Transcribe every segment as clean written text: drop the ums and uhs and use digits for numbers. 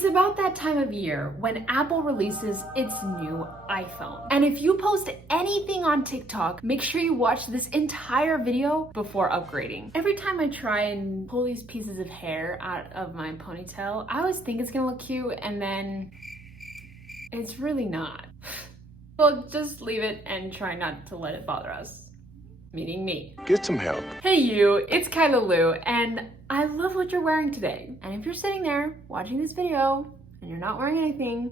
It's about that time of year when Apple releases its new iPhone. And if you post anything on TikTok, make sure you watch this entire video before upgrading. Every time I try and pull these pieces of hair out of my ponytail, I always think it's gonna look cute and then it's really not. Well, just leave it and try not to let it bother us. Meaning me. Get some help. Hey you, it's Kyla Lou, and I love what you're wearing today. And if you're sitting there watching this video and you're not wearing anything,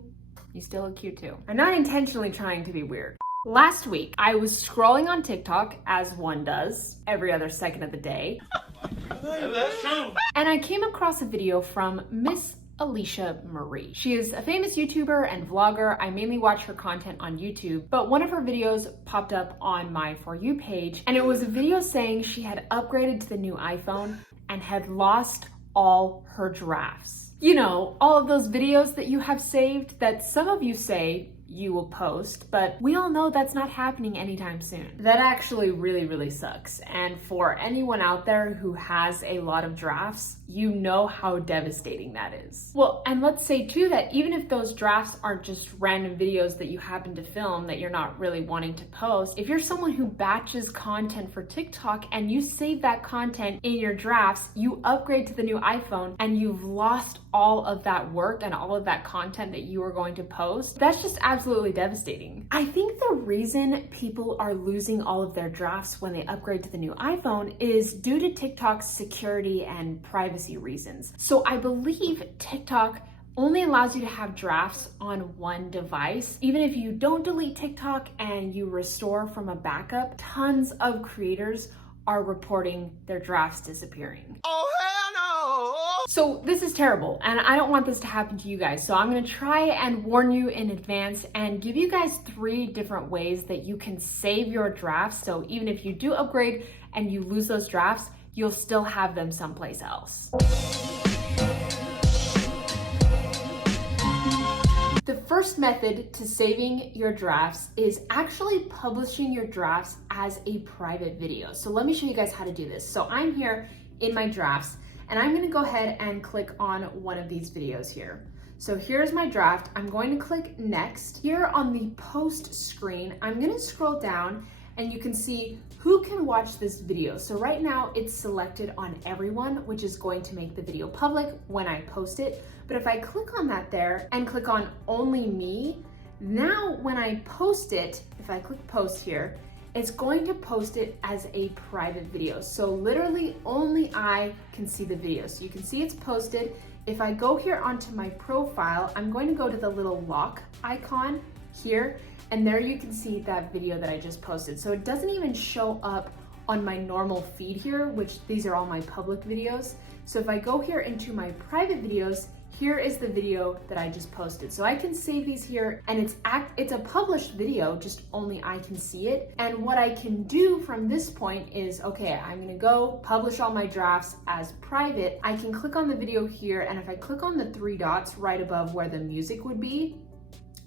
you still look cute too. I'm not intentionally trying to be weird. Last week, I was scrolling on TikTok, as one does, every other second of the day. That's true. And I came across a video from Miss Alicia Marie. She is a famous YouTuber and vlogger. I mainly watch her content on YouTube, but one of her videos popped up on my For You page, and it was a video saying she had upgraded to the new iPhone and had lost all her drafts. You know, all of those videos that you have saved that some of you say you will post, but we all know that's not happening anytime soon. That actually really sucks. And for anyone out there who has a lot of drafts, you know how devastating that is. Well, and let's say too that even if those drafts are just random videos that you happen to film that you're not really wanting to post, if you're someone who batches content for TikTok and you save that content in your drafts, you upgrade to the new iPhone and you've lost all of that work and all of that content that you were going to post, that's just absolutely devastating. I think the reason people are losing all of their drafts when they upgrade to the new iPhone is due to TikTok's security and privacy reasons. So I believe TikTok only allows you to have drafts on one device. Even if you don't delete TikTok and you restore from a backup, tons of creators are reporting their drafts disappearing. Oh, hell no! So this is terrible, and I don't want this to happen to you guys. So I'm gonna try and warn you in advance and give you guys 3 different ways that you can save your drafts. So even if you do upgrade and you lose those drafts, you'll still have them someplace else. The first method to saving your drafts is actually publishing your drafts as a private video. So let me show you guys how to do this. So I'm here in my drafts, and I'm gonna go ahead and click on one of these videos here. So here's my draft. I'm going to click next. Here on the post screen, I'm gonna scroll down and you can see who can watch this video. So right now it's selected on everyone, which is going to make the video public when I post it. But if I click on that there and click on only me, now when I post it, if I click post here, it's going to post it as a private video. So literally only I can see the video. So you can see it's posted. If I go here onto my profile, I'm going to go to the little lock icon here, and there you can see that video that I just posted. So it doesn't even show up on my normal feed here, which these are all my public videos. So if I go here into my private videos, here is the video that I just posted. So I can save these here, and it's a published video, just only I can see it. And what I can do from this point is, okay, I'm gonna go publish all my drafts as private. I can click on the video here, and if I click on the 3 dots right above where the music would be,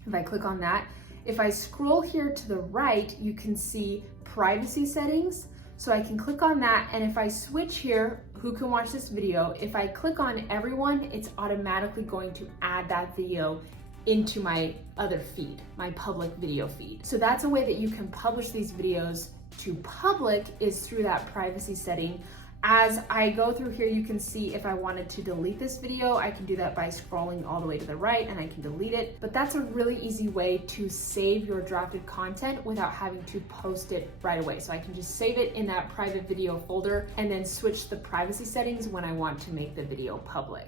if I click on that, if I scroll here to the right, you can see privacy settings. So I can click on that, and if I switch here, who can watch this video, if I click on everyone, it's automatically going to add that video into my other feed, my public video feed. So that's a way that you can publish these videos to public, is through that privacy setting. As I go through here, you can see if I wanted to delete this video, I can do that by scrolling all the way to the right and I can delete it. But that's a really easy way to save your drafted content without having to post it right away. So I can just save it in that private video folder and then switch the privacy settings when I want to make the video public.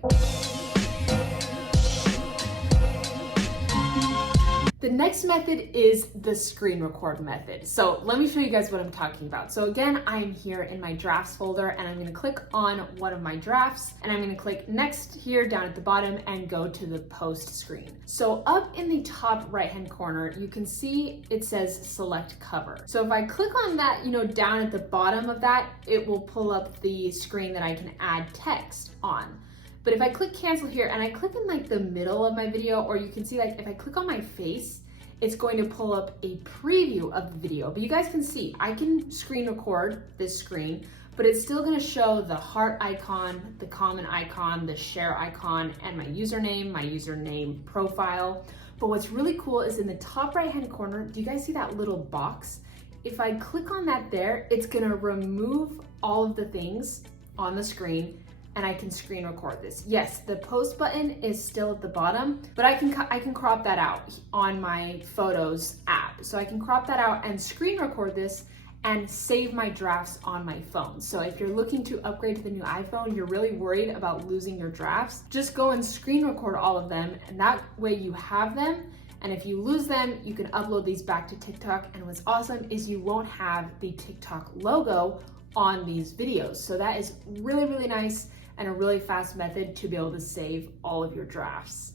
The next method is the screen record method. So let me show you guys what I'm talking about. So again, I'm here in my drafts folder, and I'm gonna click on one of my drafts, and I'm gonna click next here down at the bottom and go to the post screen. So up in the top right-hand corner, you can see it says select cover. So if I click on that, down at the bottom of that, it will pull up the screen that I can add text on. But if I click cancel here and I click in like the middle of my video, or you can see like if I click on my face, it's going to pull up a preview of the video. But you guys can see, I can screen record this screen, but it's still gonna show the heart icon, the comment icon, the share icon, and my username profile. But what's really cool is in the top right-hand corner, do you guys see that little box? If I click on that there, it's gonna remove all of the things on the screen and I can screen record this. Yes, the post button is still at the bottom, but I can crop that out on my Photos app. So I can crop that out and screen record this and save my drafts on my phone. So if you're looking to upgrade to the new iPhone, you're really worried about losing your drafts, just go and screen record all of them, and that way you have them. And if you lose them, you can upload these back to TikTok. And what's awesome is you won't have the TikTok logo on these videos. So that is really, really nice and a really fast method to be able to save all of your drafts.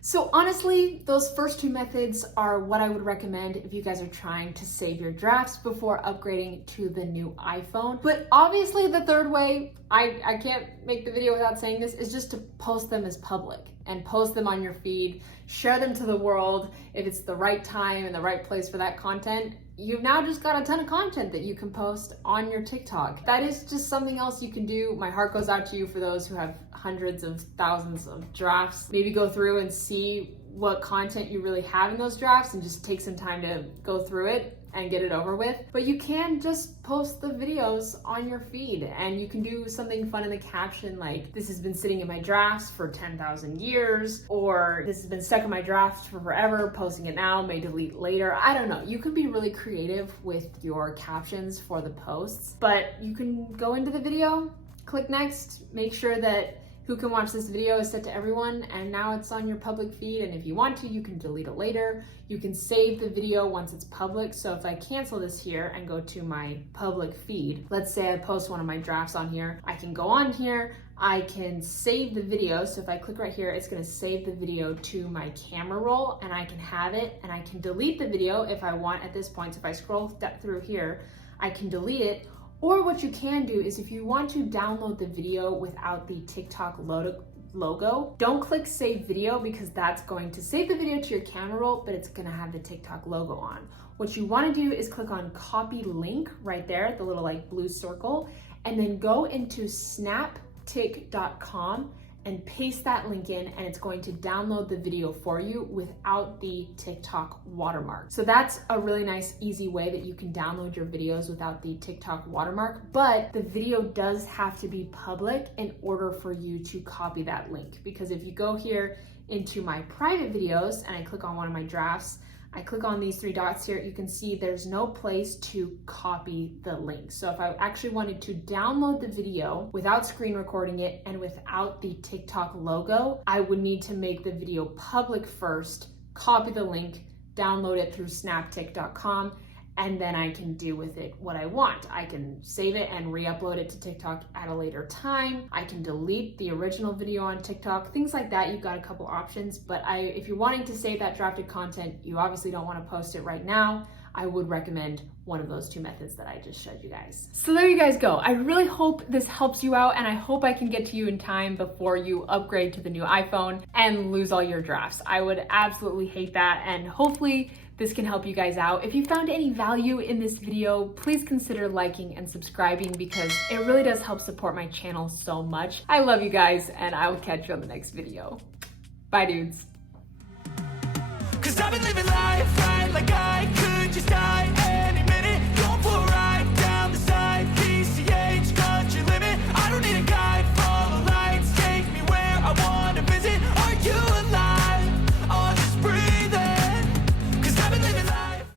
So honestly, those first two methods are what I would recommend if you guys are trying to save your drafts before upgrading to the new iPhone. But obviously the third way, I can't make the video without saying this, is just to post them as public and post them on your feed, share them to the world. If it's the right time and the right place for that content, you've now just got a ton of content that you can post on your TikTok. That is just something else you can do. My heart goes out to you for those who have hundreds of thousands of drafts. Maybe go through and see what content you really have in those drafts and just take some time to go through it and get it over with. But you can just post the videos on your feed, and you can do something fun in the caption like, this has been sitting in my drafts for 10,000 years, or this has been stuck in my drafts for forever, posting it now, may delete later. I don't know. You can be really creative with your captions for the posts, but you can go into the video, click next, make sure that who can watch this video is set to everyone, and now it's on your public feed. And if you want to, you can delete it later. You can save the video once it's public. So if I cancel this here and go to my public feed, let's say I post one of my drafts on here, I can go on here, I can save the video. So if I click right here, it's gonna save the video to my camera roll, and I can have it, and I can delete the video if I want at this point. So if I scroll through here, I can delete it. Or what you can do is if you want to download the video without the TikTok logo, don't click save video, because that's going to save the video to your camera roll, but it's gonna have the TikTok logo on. What you wanna do is click on copy link right there, the little like blue circle, and then go into snaptik.com and paste that link in, and it's going to download the video for you without the TikTok watermark. So that's a really nice, easy way that you can download your videos without the TikTok watermark, but the video does have to be public in order for you to copy that link. Because if you go here into my private videos and I click on one of my drafts, I click on these three dots here, you can see there's no place to copy the link. So if I actually wanted to download the video without screen recording it and without the TikTok logo, I would need to make the video public first, copy the link, download it through snaptik.com, and then I can do with it what I want. I can save it and re-upload it to TikTok at a later time. I can delete the original video on TikTok, things like that. You've got a couple options, but if you're wanting to save that drafted content, you obviously don't want to post it right now, I would recommend one of those two methods that I just showed you guys. So there you guys go. I really hope this helps you out, and I hope I can get to you in time before you upgrade to the new iPhone and lose all your drafts. I would absolutely hate that, and hopefully this can help you guys out. If you found any value in this video, please consider liking and subscribing, because it really does help support my channel so much. I love you guys, and I will catch you on the next video. Bye, dudes. 'Cause I've been living life right like I could just die